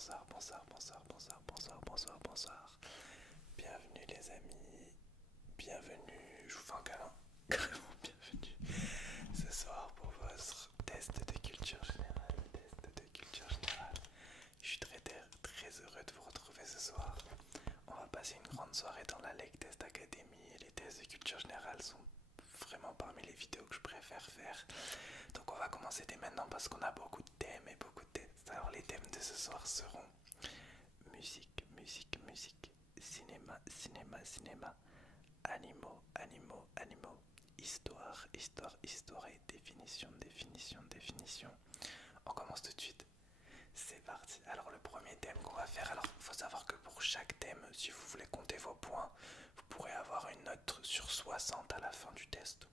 bonsoir, bonsoir, bonsoir, bonsoir, bonsoir, bonsoir, bonsoir. Bienvenue les amis, bienvenue, je vous fais un câlin, carrément bienvenue ce soir pour votre test de culture générale, Je suis très heureux de vous retrouver ce soir. On va passer une grande soirée dans la Lake Test Academy et les tests de culture générale sont vraiment parmi les vidéos que je préfère faire. Donc on va commencer dès maintenant parce qu'on a beaucoup de thèmes et beaucoup de tests. Alors les thèmes de ce soir seront musique, musique, musique, cinéma, cinéma, cinéma, animaux, animaux, animaux, histoire, histoire, histoire et définition, définition, définition. On commence tout de suite. C'est parti. Alors le premier thème qu'on va faire, alors il faut savoir que pour chaque thème, si vous voulez compter vos points, vous pourrez avoir une note sur 60 à la fin du test.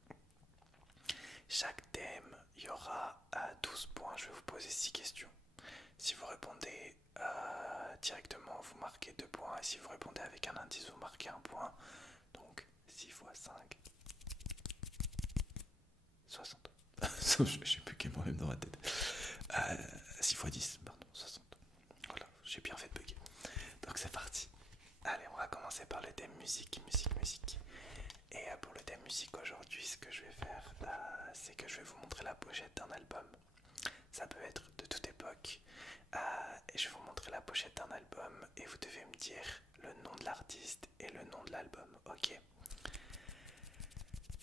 Chaque thème, il y aura 12 points. Je vais vous poser 6 questions. Si vous répondez directement, vous marquez 2 points. Et si vous répondez avec un indice, vous marquez 1 point. Donc 6 x 5, 60. Je sais plus quel moi-même dans ma tête. 6 x 10, pardon, 60. Voilà, j'ai bien fait de bugger. Donc c'est parti. Allez, on va commencer par le thème musique, musique, musique. Et pour le thème musique aujourd'hui, ce que je vais faire, c'est que je vais vous montrer la pochette d'un album. Ça peut être de toute époque. Et je vais vous montrer la pochette d'un album et vous devez me dire le nom de l'artiste et le nom de l'album, ok?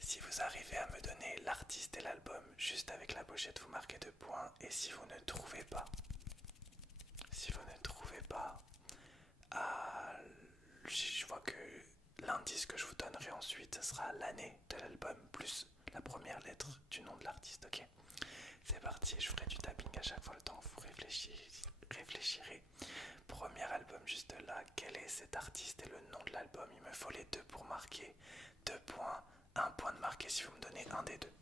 Si vous arrivez à me donner l'artiste et l'album juste avec la pochette, vous marquez 2 points. Et si vous ne trouvez pas, je vois que l'indice que je vous donnerai ensuite, ce sera l'année de l'album plus la première lettre du nom de l'artiste, ok? C'est parti, je ferai du tapping à chaque fois le temps, vous réfléchirez. Premier album juste là, quel est cet artiste et le nom de l'album? Il me faut les deux pour marquer 2 points, 1 point de marqué si vous me donnez un des deux.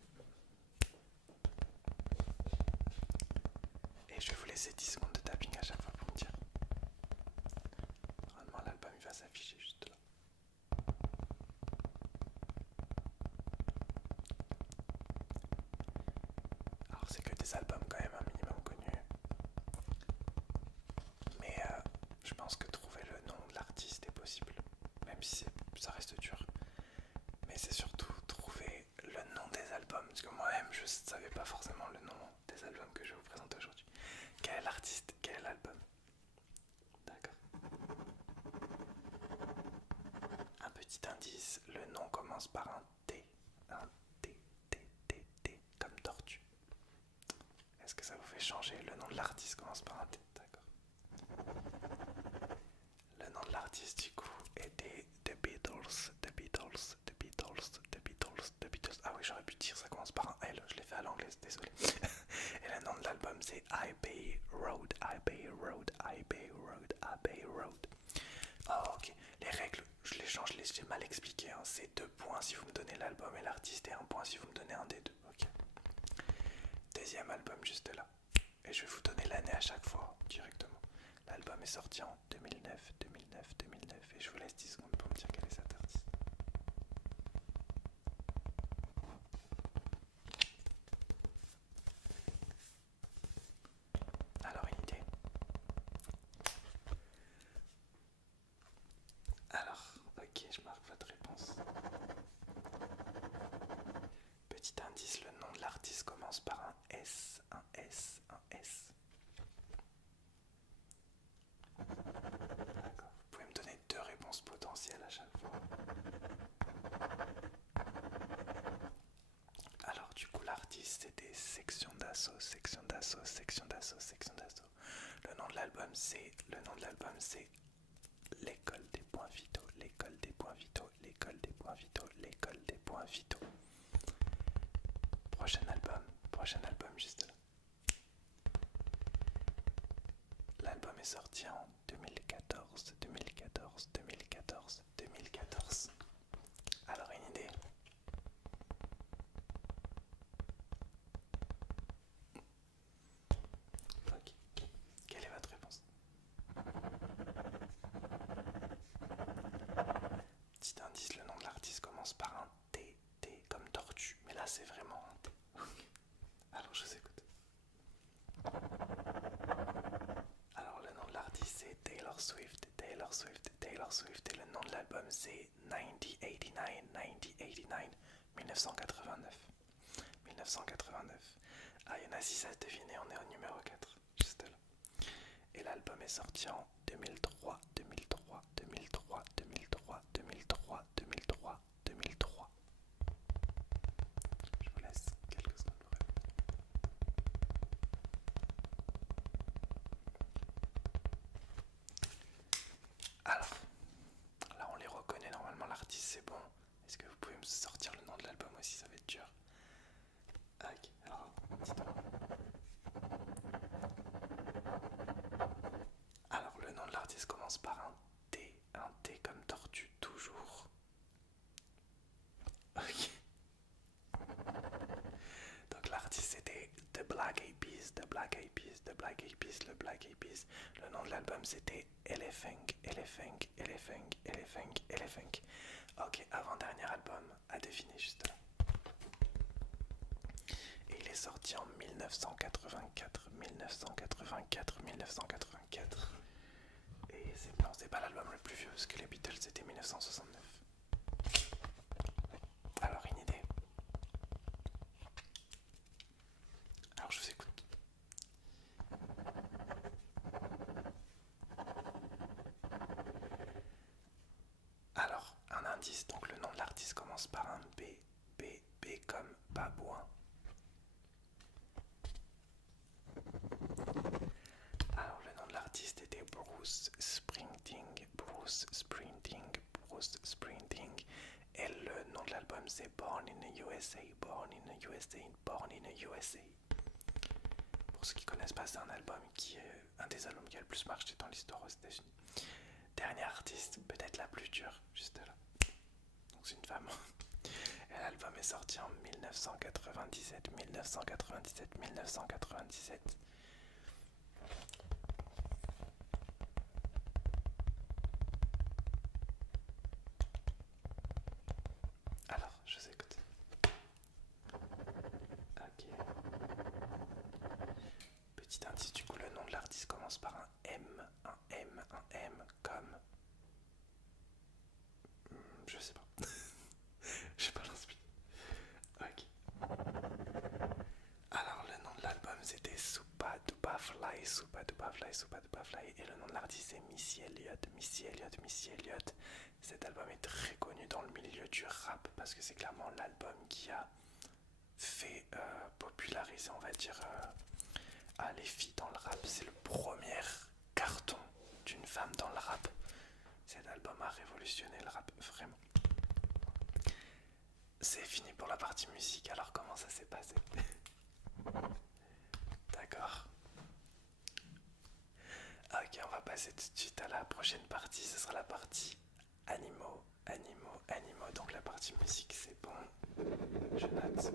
Et je vais vous laisser 10 secondes de tapping à chaque fois pour me dire. Normalement l'album il va s'afficher juste là. Alors c'est que des albums quand même un minimum connus. Mais je pense que trouver le nom de l'artiste est possible. Même si ça reste dur. Mais c'est surtout trouver le nom des albums. Parce que moi-même je ne savais pas forcément le nom des albums que je vais vous présenter aujourd'hui. Quel est l'artiste? Quel est l'album? D'accord. Un petit indice, le nom commence par un T. Un T, T, T, T, comme tortue. Est-ce que ça vous fait changer? Le nom de l'artiste commence par un T, d'accord. Le nom de l'artiste du coup était The Beatles, The Beatles, The Beatles, The Beatles, The Beatles. Ah oui, j'aurais pu dire ça commence par un L, je l'ai fait à l'anglaise, désolé. Et le nom de l'album c'est Abbey Road, Abbey Road, Abbey Road, Abbey Road. Oh ok, les règles, je les change, j'ai mal expliqué, hein. C'est 2 points si vous me donnez l'album et l'artiste et 1 point si vous me donnez un des deux, ok. Deuxième album juste là. Et je vais vous donner l'année à chaque fois, directement. L'album est sorti en 2009, 2009, 2009. Et je vous laisse 10 secondes pour me dire quel est cet artiste. Alors, une idée? Alors, ok, je marque votre réponse. Petit indice, le nom de l'artiste commence par un S, un S, un S. D'accord. Vous pouvez me donner 2 réponses potentielles à chaque fois. Alors du coup l'artiste c'était Section d'Assaut, Section d'Assaut, Section d'Assaut, Section d'Assaut. Le nom de l'album c'est l'école des points vitaux, l'école des points vitaux, l'école des points vitaux, l'école des points vitaux. Prochain album juste là. L'album est sorti en 2014, 2014, 2014, 2014. Alors une idée? Ok. Quelle est votre réponse? Petit indice, le nom de l'artiste commence par un T, T comme tortue, mais là c'est vraiment un T. Alors je vous écoute. Alors le nom de l'artiste Taylor Swift. Taylor Swift et le nom de l'album c'est 1989, 1989. 1989. Ah, il y en a 6 à deviner, on est au numéro 4, juste là. Et l'album est sorti en 2003, 2003, 2003, 2003, 2003, 2003, 2003. Je vous laisse quelques secondes pour répondre. Alors, là on les reconnaît normalement, l'artiste c'est bon. Est-ce que vous pouvez me sortir le nom de l'album aussi, ça va être dur. Ok, alors, dites-moi. Alors, le nom de l'artiste commence par un T comme tortue, toujours. Ok. Donc l'artiste c'était The Black Eyed Peas, The Black Eyed Peas, The Black Eyed Peas, le Black Eyed Peas. Le nom de l'album c'était Elephant, Elephant, Elephant, Elephant, Elephant. Ok, avant-dernier album, à deviner juste là. Et il est sorti en 1984, 1984, 1984. Et non, c'est pas l'album le plus vieux, parce que les Beatles c'était 1969. Alors une idée. Alors je vous écoute. Alors, un indice, donc le nom de l'artiste commence par un B, B, B comme babouin. Alors le nom de l'artiste était Bruce Springsteen, Bruce Springsteen, Bruce Springsteen. Et le nom de l'album c'est Born in the USA, Born in the USA, Born in the USA. Pour ceux qui connaissent pas, c'est un album qui est un des albums qui a le plus marché dans l'histoire aux États-Unis. Dernier artiste, peut-être la plus dure, juste là. Donc c'est une femme. Et l'album est sorti en 1997, 1997, 1997. Alors, je vous écoute. Ok. Petit indice, du coup, le nom de l'artiste commence par un M, un M, un M, comme... je sais pas. Je sais pas l'inspire. Ok. Alors, le nom de l'album c'était Supa Dupa Fly, Supa Dupa Fly, Supa Dupa Fly. Et le nom de l'artiste c'est Missy Elliott, Missy Elliott, Missy Elliott. Cet album est très connu dans le milieu du rap parce que c'est clairement l'album qui a fait populariser, on va dire, les filles dans le rap. C'est le premier carton d'une femme dans le rap. Cet album a révolutionné le rap, vraiment. C'est fini pour la partie musique, alors comment ça s'est passé? D'accord. Ok, on va passer tout de suite à la prochaine partie, ce sera la partie animaux, animaux, animaux. Donc la partie musique c'est bon, je note.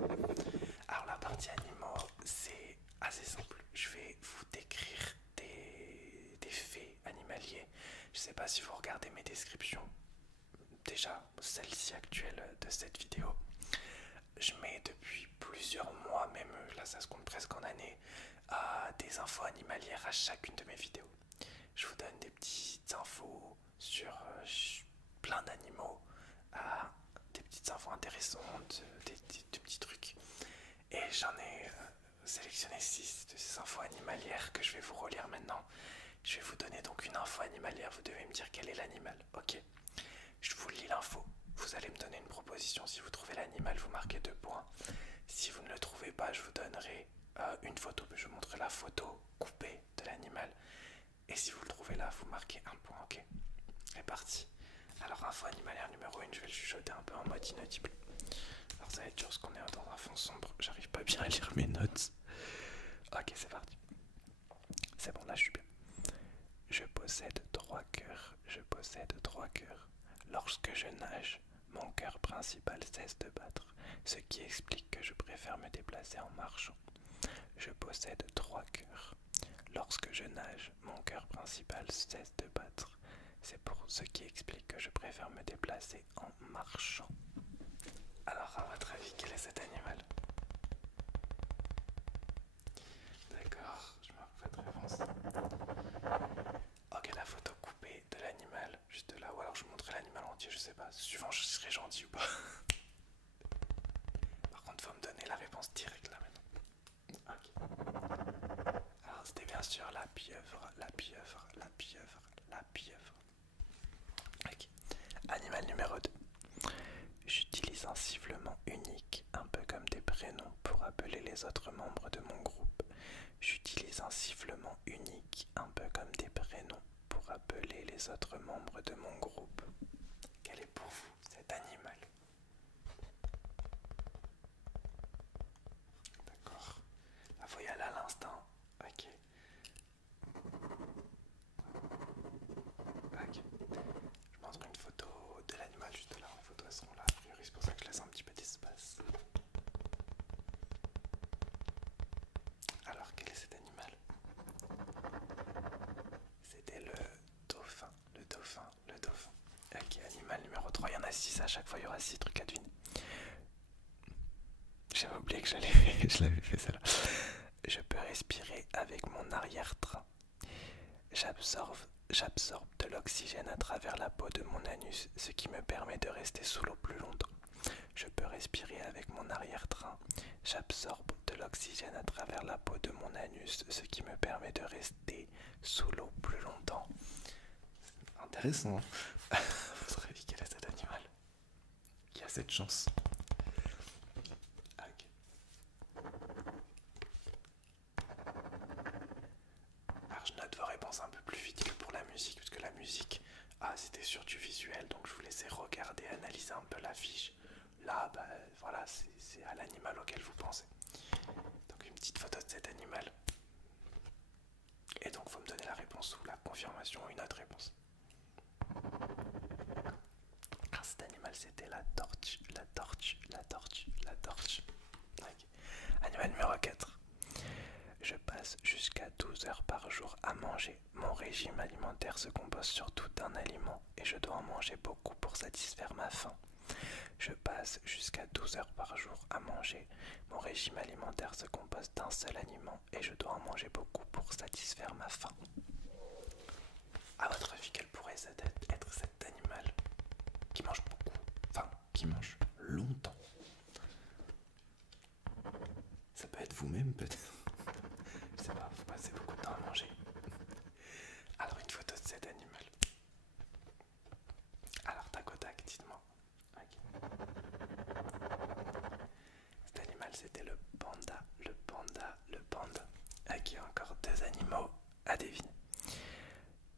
Alors la partie animaux c'est assez simple, je vais vous décrire des faits animaliers. Je sais pas si vous regardez mes descriptions, déjà celle-ci actuelle de cette vidéo. Je mets depuis plusieurs mois, même là ça se compte presque en années, des infos animalières à chacune de mes vidéos. Je vous donne des petites infos sur plein d'animaux, des petites infos intéressantes, des petits trucs. Et j'en ai sélectionné 6 de ces infos animalières que je vais vous relire maintenant. Je vais vous donner donc une info animalière, vous devez me dire quel est l'animal, ok? Je vous lis l'info, vous allez me donner une proposition, si vous trouvez l'animal vous marquez 2 points. Si vous ne le trouvez pas, je vous donnerai une photo, je vous montrerai la photo coupée de l'animal. Et si vous le trouvez là, vous marquez 1 point, ok? C'est parti. Alors info animalière numéro 1, je vais le chuchoter un peu en mode inaudible. Alors ça va être dur parce qu'on est dans un fond sombre, j'arrive pas bien à lire mes notes. Ok, c'est parti. C'est bon, là je suis bien. Je possède 3 cœurs, je possède 3 cœurs. Lorsque je nage, mon cœur principal cesse de battre, ce qui explique que je préfère me déplacer en marchant. Je possède 3 cœurs. Lorsque je nage, mon cœur principal cesse de battre. C'est pour ce qui explique que je préfère me déplacer en marchant. Alors, à votre avis, quel est cet animal? D'accord, je marque pas de réponse. Ok, la photo coupée de l'animal. pas, suivant je serai gentil ou pas. Par contre, faut me donner la réponse directe là maintenant. Ok. Alors, c'était bien sûr la pieuvre, la pieuvre, la pieuvre, la pieuvre. Ok. Animal numéro 2. J'utilise un sifflement unique, un peu comme des prénoms, pour appeler les autres membres de mon groupe. J'utilise un sifflement unique, un peu comme des prénoms, pour appeler les autres membres de mon groupe. Quel est pour vous cet animal? D'accord. Ah, faut y aller à l'instant. Ok. Ok. Je montrerai une photo de l'animal juste là. Les photos elles seront là. A priori, c'est pour ça que je laisse un petit peu d'espace. Alors, quel est cet animal? C'était le dauphin. Le dauphin. Le dauphin. Ok, animal numéro 3. Il y en a 6 à chaque fois. Il y aura 6 trucs à deviner. J'avais oublié que je l'avais fait celle-là. Je peux respirer avec mon arrière-train. J'absorbe de l'oxygène à travers la peau de mon anus, ce qui me permet de rester sous l'eau plus longtemps. Je peux respirer avec mon arrière-train. J'absorbe de l'oxygène à travers la peau de mon anus, ce qui me permet de rester sous l'eau plus longtemps. Intéressant. À votre avis, quel est cet animal qui a cette chance? Alors je note vos réponses un peu plus vite que pour la musique, parce que la musique, c'était sur du visuel, donc je vous laissais regarder, analyser un peu la fiche. Là, voilà, c'est à l'animal auquel vous pensez. Donc une petite photo de cet animal. Et donc faut me donner la réponse ou la confirmation ou une autre réponse. Alors cet animal c'était la tortue, la tortue, la tortue, la tortue. Okay. Animal numéro 4. Je passe jusqu'à 12 heures par jour à manger. Mon régime alimentaire se compose surtout d'un aliment et je dois en manger beaucoup pour satisfaire ma faim. Je passe jusqu'à 12 heures par jour à manger. Mon régime alimentaire se compose d'un seul aliment et je dois en manger beaucoup pour satisfaire ma faim. À votre avis, quel pourrait être cet animal qui mange beaucoup, enfin qui mange longtemps? Ça peut être vous-même peut-être. Je sais pas, vous passez beaucoup de temps à manger. Alors une photo de cet animal. Alors tac au tac, dites-moi. Okay. Cet animal c'était le panda, le panda, le panda. Ok, encore 2 animaux à deviner.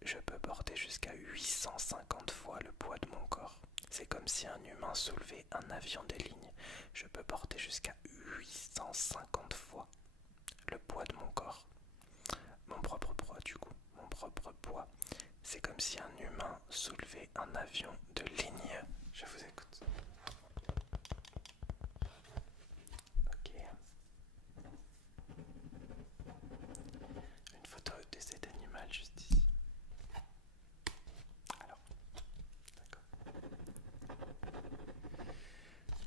Je peux porter jusqu'à 850 fois le poids de mon corps. C'est comme si un humain soulevait un avion de ligne. Je peux porter jusqu'à 850 fois le poids de mon corps. Mon propre poids du coup, mon propre poids. C'est comme si un humain soulevait un avion de ligne. Je vous écoute. Ok. Une photo de cet animal juste ici. Alors, d'accord.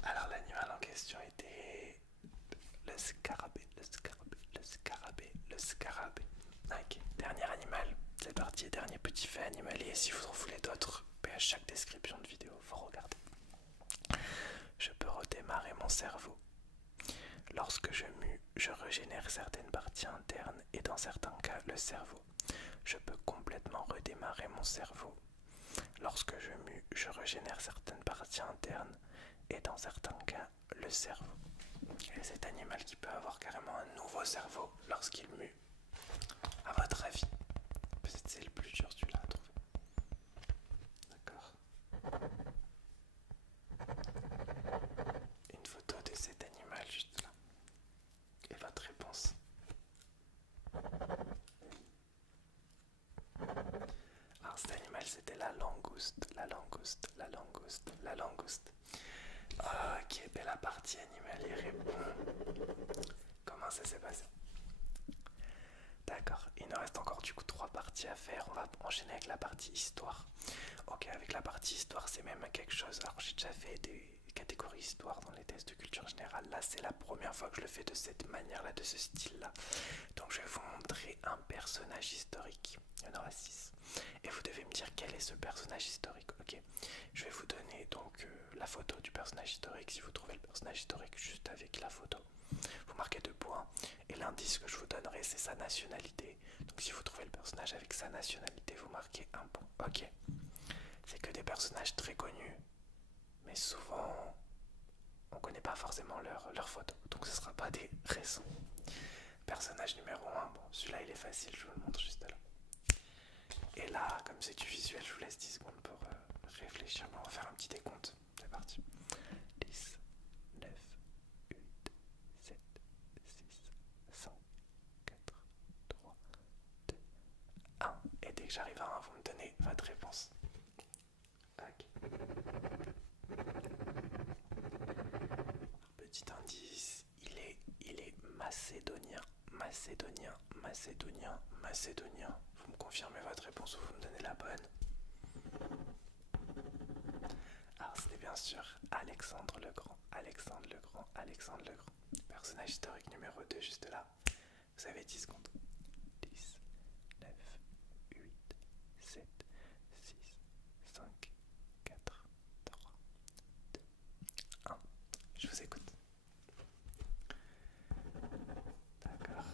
Alors l'animal en question était le scarabée, le scarabée, le scarabée, le scarabée. Ok, dernier animal, c'est parti, dernier petit fait animalier. Si vous en voulez d'autres, à chaque description de vidéo, faut regarder. Je peux redémarrer mon cerveau. Lorsque je mue, je régénère certaines parties internes et dans certains cas le cerveau. Je peux complètement redémarrer mon cerveau. Lorsque je mue, je régénère certaines parties internes et dans certains cas le cerveau. Et cet animal qui peut avoir carrément un nouveau cerveau lorsqu'il mue. À votre avis, peut-être c'est le plus dur celui-là à trouver. D'accord. Une photo de cet animal juste là. Et votre réponse. Alors cet animal c'était la langouste, la langouste, la langouste, la langouste. Ok, belle la partie animalière est bon. Comment ça s'est passé? D'accord, il nous reste encore du coup 3 parties à faire. On va enchaîner avec la partie histoire. Ok, avec la partie histoire c'est même quelque chose. Alors j'ai déjà fait des catégories histoire dans les tests de culture générale. Là c'est la première fois que je le fais de cette manière là, de ce style là. Donc je vais vous montrer un personnage historique. Il y en aura 6. et vous devez me dire quel est ce personnage historique. Ok, je vais vous donner donc la photo du personnage historique. Si vous trouvez le personnage historique juste avec la photo, vous marquez 2 points. Et l'indice que je vous donnerai, c'est sa nationalité. Donc si vous trouvez le personnage avec sa nationalité, vous marquez 1 point. Ok, c'est que des personnages très connus, mais souvent on connaît pas forcément leur photo, donc ce sera pas des récents. Personnage numéro 1, bon celui-là il est facile, je vous le montre juste là. Et là, comme c'est du visuel, je vous laisse 10 secondes pour réfléchir. On va faire un petit décompte, c'est parti. 10, 9, 8, 7, 6, 5, 4, 3, 2, 1. Et dès que j'arrive à 1, vous me donnez votre réponse. Ok. Petit indice, il est macédonien, macédonien, macédonien, macédonien. Vous me confirmez votre réponse ou vous me donnez la bonne? Alors c'était bien sûr Alexandre le Grand, Alexandre le Grand, Alexandre le Grand. Personnage historique numéro 2 juste là. Vous avez 10 secondes. 10, 9, 8, 7, 6, 5, 4, 3, 2, 1. Je vous écoute. D'accord.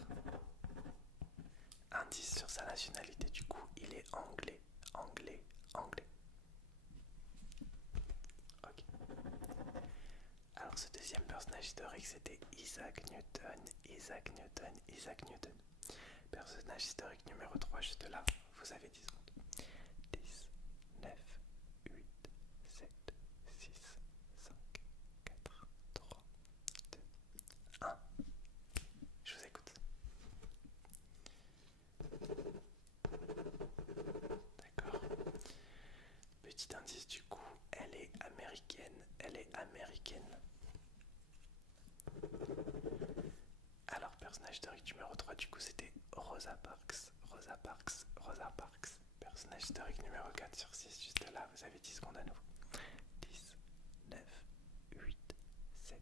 Indice sur sa nationalité, du coup, il est anglais, anglais, anglais. Ok. Alors ce deuxième personnage historique, c'était Isaac Newton, Isaac Newton, Isaac Newton. Personnage historique numéro 3, juste là, vous avez 10 secondes. 10, 9, 8, 7, 6, 5, 4, 3, 2, 1. Je vous écoute. D'accord. Petit indice du coup, elle est américaine, elle est américaine. Alors personnage historique numéro 3 du coup c'était Rosa Parks, Rosa Parks, Rosa Parks. Personnage historique numéro 4 sur 6 juste là, vous avez 10 secondes à nouveau. 10, 9, 8, 7,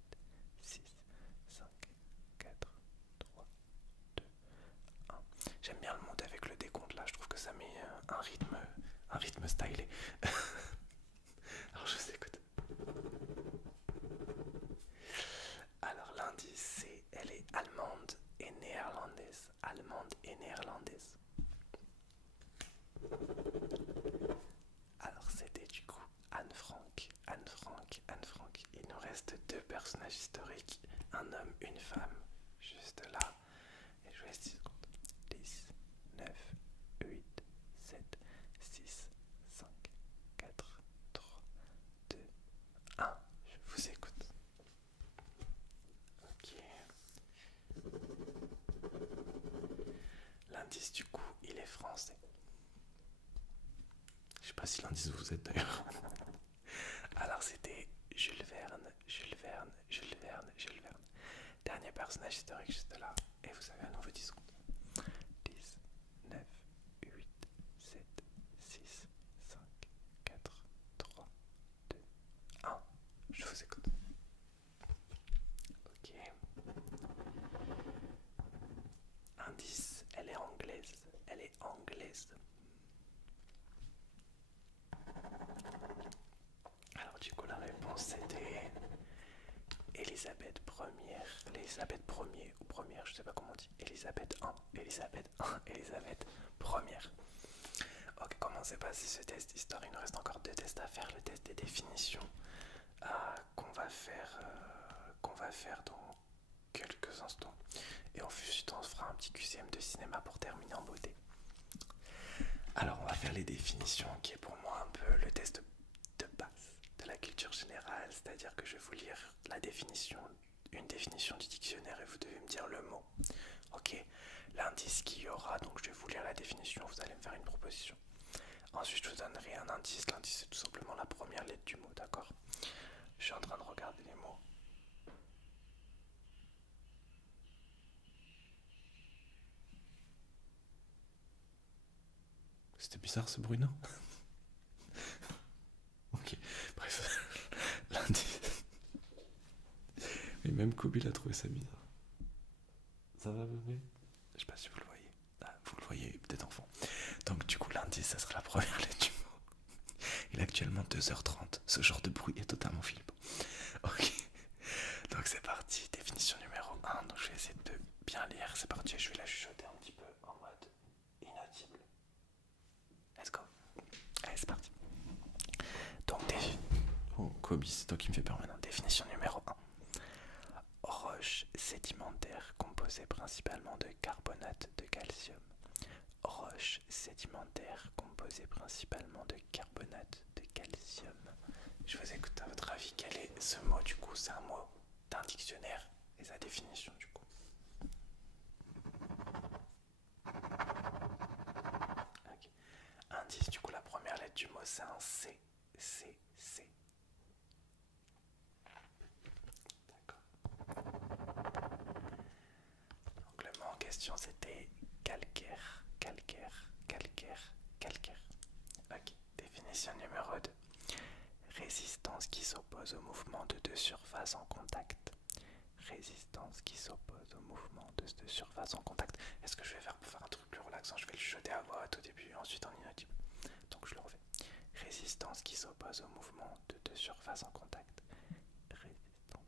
6, 5, 4, 3, 2, 1. J'aime bien le monde avec le décompte là, je trouve que ça met un rythme stylé. Alors je vous écoute. Alors l'indice c'est elle est allemande et néerlandaise. Allemande et néerlandaise. Alors c'était du coup Anne Frank, Anne Frank, Anne Frank. Il nous reste 2 personnages historiques, un homme, une femme. Juste là. Et je vous laisse 10 secondes. 10, 9, 8, 7, 6, 5, 4, 3, 2, 1. Je vous écoute. Ok. L'indice du coup, il est français. Je sais pas si l'indice vous êtes d'ailleurs. Alors c'était Jules Verne, Jules Verne, Jules Verne, Jules Verne. Dernier personnage historique juste là. Et vous avez à nouveau 10 secondes. 10, 9, 8, 7, 6, 5, 4, 3, 2, 1. Je vous écoute. Ok. Indice, elle est anglaise. Elle est anglaise. Alors du coup la réponse c'était Elisabeth Ier, Elisabeth Ier ou première, je sais pas comment on dit. Elisabeth I, Elisabeth I, Elisabeth Ier. Ok, comment s'est passé ce test d'histoire? Il nous reste encore 2 tests à faire. Le test des définitions qu'on va faire dans quelques instants. Et ensuite on se fera un petit QCM de cinéma pour terminer en beauté. Alors on va faire les définitions qui est pour moi un peu le test de base de la culture générale, c'est-à-dire que je vais vous lire la définition, une définition du dictionnaire et vous devez me dire le mot. Ok, l'indice qu'il y aura, donc je vais vous lire la définition, vous allez me faire une proposition. Ensuite je vous donnerai un indice, l'indice c'est tout simplement la première lettre du mot, d'accord? Je suis en train de regarder les mots. C'était bizarre ce bruit, non? Ok, bref, l'indice. Et même Kobe a trouvé ça bizarre. Ça va bébé? Je sais pas si vous le voyez. Ah, vous le voyez peut-être enfant. Donc du coup l'indice ça sera la première lettre du mot. Il est actuellement 2h30. Ce genre de bruit est totalement flippant. Ok. Donc c'est parti. Définition numéro 1. Donc je vais essayer de bien lire. C'est parti. Je vais la chuchoter un petit peu en mode inaudible. Let's go. Allez, c'est parti. Donc, oh, Kobe, c'est toi qui me fais peur maintenant. Définition numéro 1. Roche sédimentaire composée principalement de carbonate de calcium. Roche sédimentaire composée principalement de carbonate de calcium. Je vous écoute, à votre avis, quel est ce mot du coup? C'est un mot d'un dictionnaire et sa définition du coup. Okay. Indice, du coup, la première lettre du mot c'est un C. C, C. D'accord. Donc le mot en question c'était calcaire, calcaire, calcaire, calcaire. Ok, définition numéro 2. Résistance qui s'oppose au mouvement de deux surfaces en contact. Résistance qui s'oppose au mouvement de deux surfaces en contact. Est-ce que je vais faire pour faire un truc plus relaxant? Je vais le chuchoter à voix haute au début, ensuite en inaudible. Donc je le refais. Résistance qui s'oppose au mouvement de deux surfaces en contact. Résistance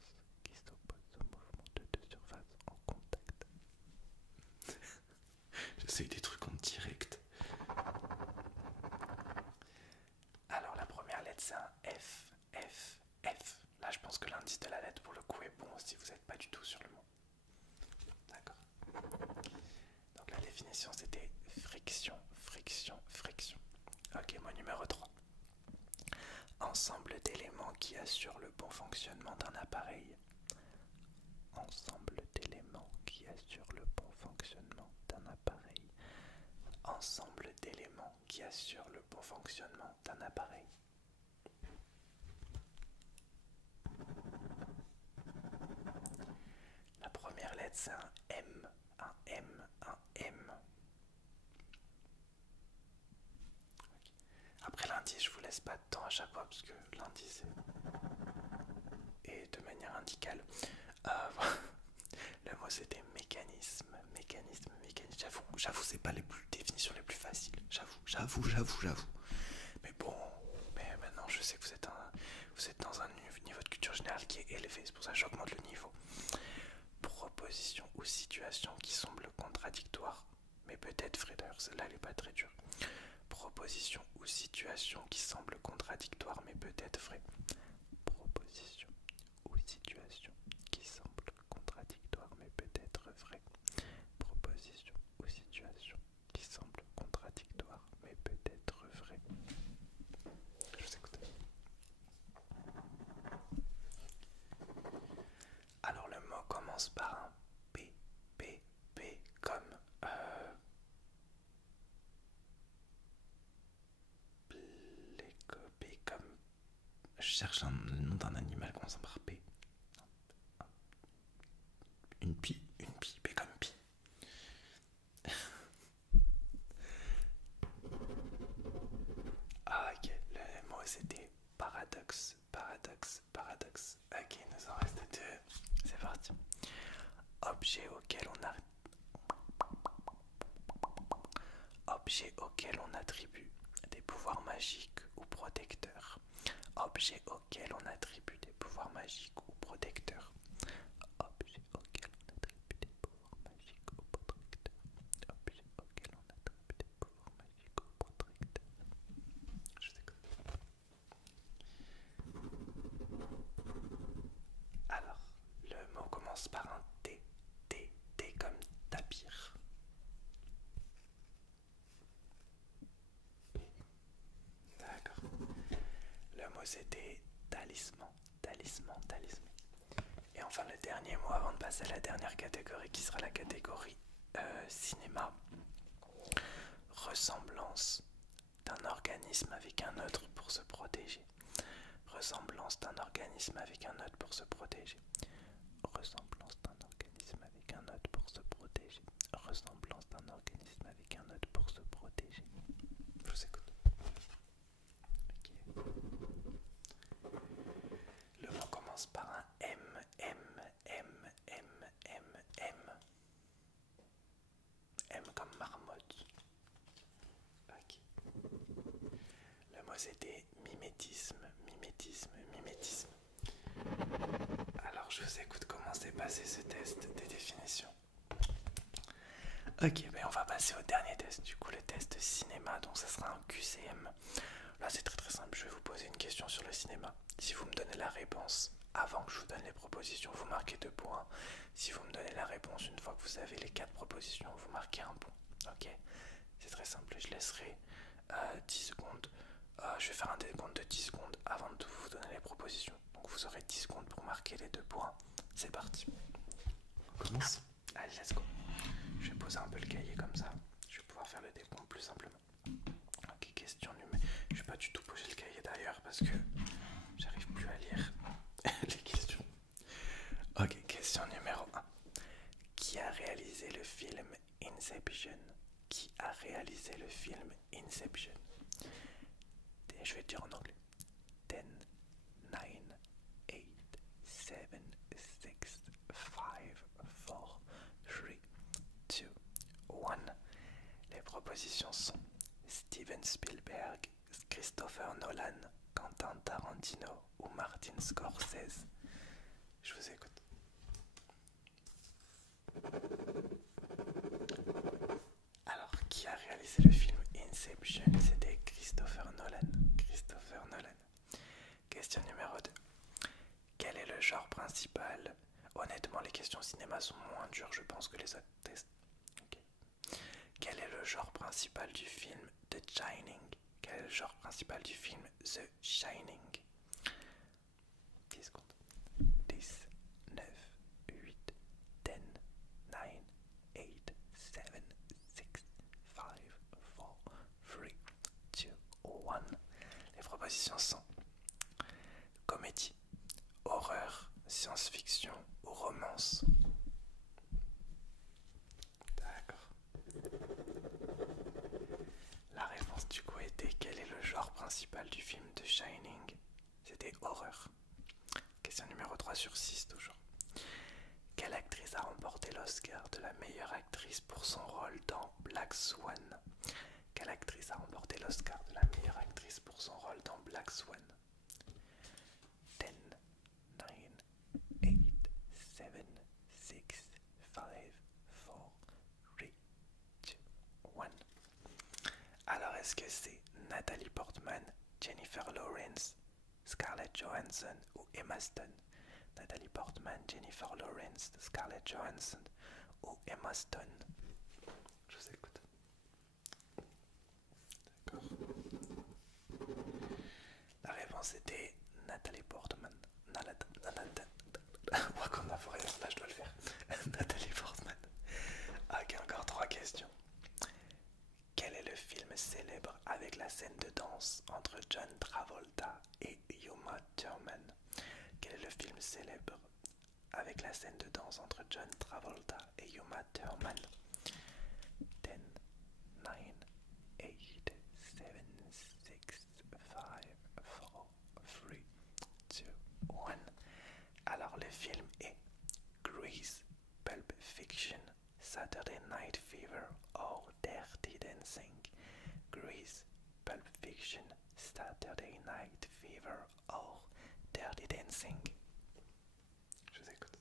qui s'oppose au mouvement de deux surfaces en contact. J'essaie des trucs en direct. Alors la première lettre c'est un F, F, F. Là je pense que l'indice de la lettre pour le coup est bon si vous n'êtes pas du tout sur le mot. D'accord. Donc la définition c'était friction, friction, friction. Ok, mot numéro 3. Ensemble d'éléments qui assurent le bon fonctionnement d'un appareil. Ensemble d'éléments qui assurent le bon fonctionnement d'un appareil. Ensemble d'éléments qui assurent le bon fonctionnement d'un appareil. La première lettre c'est un M, un M, un M. Après l'indice, je vous laisse pas de temps à chaque fois parce que l'indice est de manière indicale. Le mot c'était mécanisme, mécanisme, mécanisme. J'avoue, c'est pas les définitions les plus faciles. J'avoue. Mais bon, mais maintenant je sais que vous êtes dans un niveau de culture générale qui est élevé, c'est pour ça que j'augmente le niveau. Proposition ou situation qui semble contradictoire, mais peut-être vrai d'ailleurs, celle-là elle est pas très dure. Proposition ou situation qui semble contradictoire, mais peut-être vrai. Proposition ou situation qui semble contradictoire, mais peut-être vrai. Proposition ou situation qui semble contradictoire, mais peut-être vrai. Je vous écoute. Alors le mot commence par un P, P, P comme P comme. Je cherche un nom d'un animal commençant par P. Une pie, P comme pie. Ah ok, le mot c'était paradoxe, paradoxe, paradoxe. Ok, il nous en reste deux. C'est parti. Objet auquel on attribue des pouvoirs magiques ou protecteurs. Objet auquel on attribue des pouvoirs magiques ou protecteurs. Objet auquel on attribue des pouvoirs magiques ou protecteurs. Objet auquel on attribue des pouvoirs magiques ou protecteurs. Je t'écoute. Alors, le mot commence par un T. T comme tapir. D'accord. Le mot c'était talisman, talisman, talisman. Et enfin le dernier mot avant de passer à la dernière catégorie qui sera la catégorie cinéma. Ressemblance d'un organisme avec un autre pour se protéger. Ressemblance d'un organisme avec un autre pour se protéger. Ressemblance d'un organisme avec un autre pour se protéger. Ressemblance d'un organisme avec un autre pour se protéger. Je vous écoute. Okay. Le mot commence par un M, M, M, M, M, M. M comme marmotte. Ok. c'était mimétisme, mimétisme, mimétisme. Alors je vous écoute comment s'est passé ce test des définitions. Ok, ben on va passer au dernier test, du coup le test cinéma, donc ça sera un QCM. Là c'est très très simple, je vais vous poser une question sur le cinéma. Si vous me donnez la réponse avant que je vous donne les propositions, vous marquez 2 points. Si vous me donnez la réponse une fois que vous avez les 4 propositions, vous marquez 1 point. Ok, c'est très simple, je laisserai 10 secondes. Je vais faire un décompte de 10 secondes avant de vous donner les propositions. Donc vous aurez 10 secondes pour marquer les 2 points. C'est parti. On commence. Allez, let's go. Je vais poser un peu le cahier comme ça. Je vais pouvoir faire le décompte plus simplement. Ok, question numéro. Je vais pas du tout poser le cahier d'ailleurs parce que j'arrive plus à lire les questions. Ok, question numéro 1. Qui a réalisé le film Inception? Qui a réalisé le film Inception? Je vais le dire en anglais. 10, 9, 8, 7, 6, 5, 4, 3, 2, 1. Les propositions sont Steven Spielberg, Christopher Nolan, Quentin Tarantino ou Martin Scorsese. Je vous écoute. Alors, qui a réalisé le film Inception? C'était Christopher Nolan. Christopher Nolan. Question numéro 2. Quel est le genre principal? Honnêtement, les questions cinéma sont moins dures, je pense, que les autres tests. Okay. Quel est le genre principal du film The Shining? Quel est le genre principal du film The Shining? 10 secondes. 10, 9, 8, 10, 9, 8, 7, 6, 5, 4, 3, 2, 1. Les propositions sont comédie, horreur, science-fiction ou romance. D'accord. La réponse du coup était quel est le genre principal du film The Shining? C'était horreur. Question numéro 3 sur 6 toujours. Quelle actrice a remporté l'Oscar de la meilleure actrice pour son rôle dans Black Swan? Quelle actrice a remporté l'Oscar de la meilleure actrice pour son rôle dans Black Swan? 10, 9, 8, 7, 6, 5, 4, 3, 2, 1. Alors est-ce que c'est Natalie Portman, Jennifer Lawrence, Scarlett Johansson ou Emma Stone? Natalie Portman, Jennifer Lawrence, Scarlett Johansson ou Emma Stone? Je vous écoute. D'accord. La réponse était Natalie Portman. Wakanda Forever, là je dois le faire. Natalie Portman. Ok, encore 3 questions. Quel est le film célèbre avec la scène de danse entre John Travolta et Uma Thurman? Quel est le film célèbre avec la scène de danse entre John Travolta et Uma Thurman? 10, 9, 8, 7, 6, 5, 4, 3, 2, 1. Alors le film est Grease, Pulp Fiction, Saturday Night Fever or Dirty Dancing. Grease, Pulp Fiction, Saturday Night Fever or Dirty Dancing. Je vous écoute.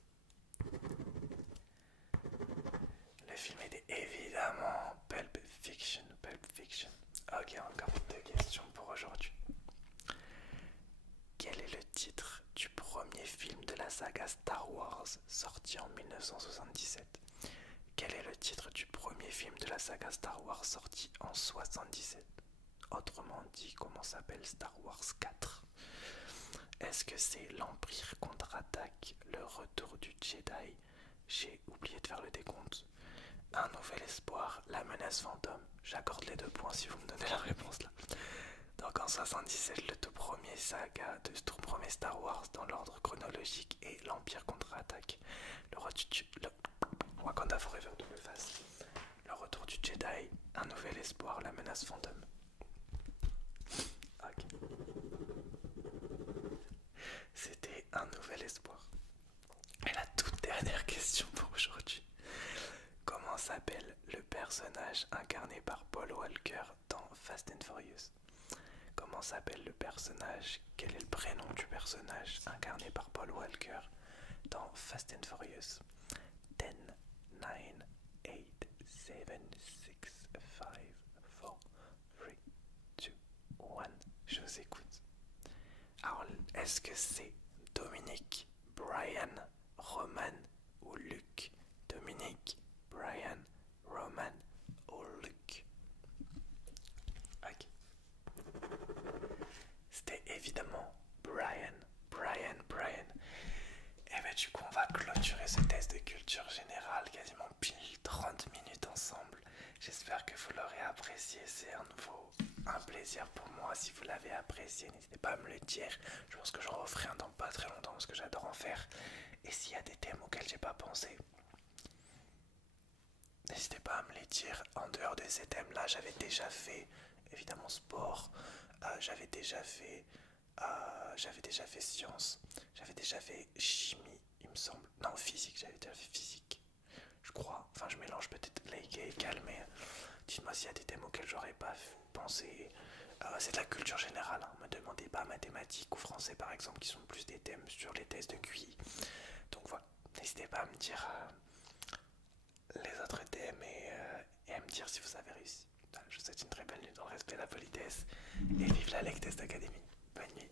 Le film était évidemment Pulp Fiction, Pulp Fiction. Ok, encore 2 questions pour aujourd'hui. Quel est le titre du premier film de la saga Star Wars sorti en 1977? Quel est le titre du premier film de la saga Star Wars sorti en 1977? Autrement dit, comment s'appelle Star Wars 4? Est-ce que c'est l'Empire contre-attaque, le retour du Jedi? J'ai oublié de faire le décompte. Un nouvel espoir, la menace fantôme. J'accorde les 2 points si vous me donnez la réponse là. Donc en 77, le tout premier saga, le tout premier Star Wars dans l'ordre chronologique est l'Empire contre-attaque. Le Wakanda Forever double face. Le retour du Jedi, un nouvel espoir, la menace fantôme. Ok. C'était un nouvel espoir. Et la toute dernière question pour aujourd'hui. Comment s'appelle le personnage incarné par Paul Walker dans Fast and Furious? comment s'appelle le personnage, quel est le prénom du personnage incarné par Paul Walker dans Fast and Furious. 10, 9, 8, 7, 6, 5, 4, 3, 2, 1. Je vous écoute. Alors, est-ce que c'est Dominique, Brian, Roman ou Luc? Dominique, Brian, Roman ou Luc? Ok. C'était évidemment Brian. Et ben du coup on va clôturer ce test de culture générale quasiment pile 30 minutes ensemble. J'espère que vous l'aurez apprécié, c'est un nouveau un plaisir pour moi. Si vous l'avez apprécié, n'hésitez pas à me le dire. Je pense que j'en referai un dans pas très longtemps parce que j'adore en faire. Et s'il y a des thèmes auxquels j'ai pas pensé, n'hésitez pas à me les dire. En dehors de ces thèmes là, j'avais déjà fait évidemment sport, j'avais déjà fait sciences, j'avais déjà fait chimie, il me semble. Non, physique, j'avais déjà fait physique, je crois. Enfin, je mélange peut-être like et égal, mais dites-moi s'il y a des thèmes auxquels j'aurais pas pensé. C'est de la culture générale, hein. Me demandez pas mathématiques ou français par exemple, qui sont plus des thèmes sur les tests de QI. Donc voilà, n'hésitez pas à me dire les autres thèmes et à me dire si vous avez réussi. Voilà, je vous souhaite une très belle nuit dans le respect et la politesse et vive la Lec Test Academy. Bonne nuit.